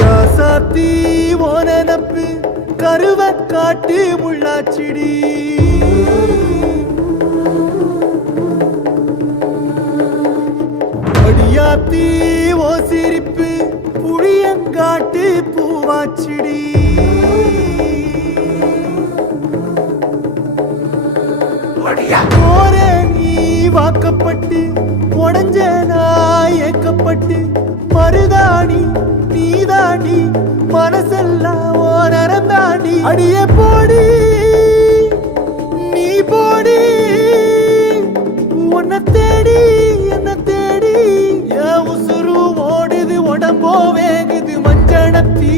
ராசாத்தி ஓனப்பு கருவ காட்டு முள்ளாச்சிடி அடியாத்தி ஓ சிரிப்பு புளியங்காட்டு பூவாச்சிடி போரே நீ வாக்கப்பட்டு உடஞ்ச நாய் ஏக்கப்பட்டு மருதாணி நீதாண்டி மனசெல்லாம் ஓ நரந்தாண்டி அடிய போடி நீ போடி உன்னை தேடி என்ன தேடி என் உசுரு ஓடுது உடம்போ வேகுது மஞ்சனத்தி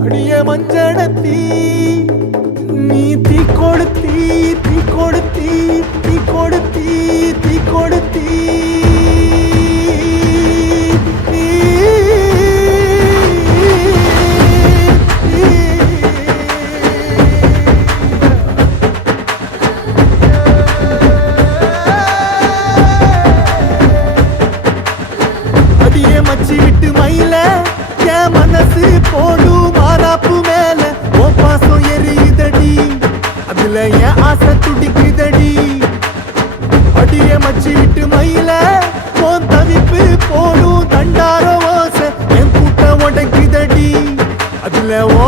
அடிய மஞ்சனத்தி நீ தீ கொடுத்தி தீ கொடுத்தி தீ கொடுத்தி தீ கொடுத்தி அடியே மச்சி விட்டு மயில என் மனசு போடு மாறாப்பு மேல ஓ பாசம் எரியுதடி அதுல என் ஆசை துடிக்குதடி அடியே மச்சி விட்டு மயில உன் தவிப்பு போடும் தண்டார ஓசை என் கூட்ட உடைக்குதடி அதுல ஓ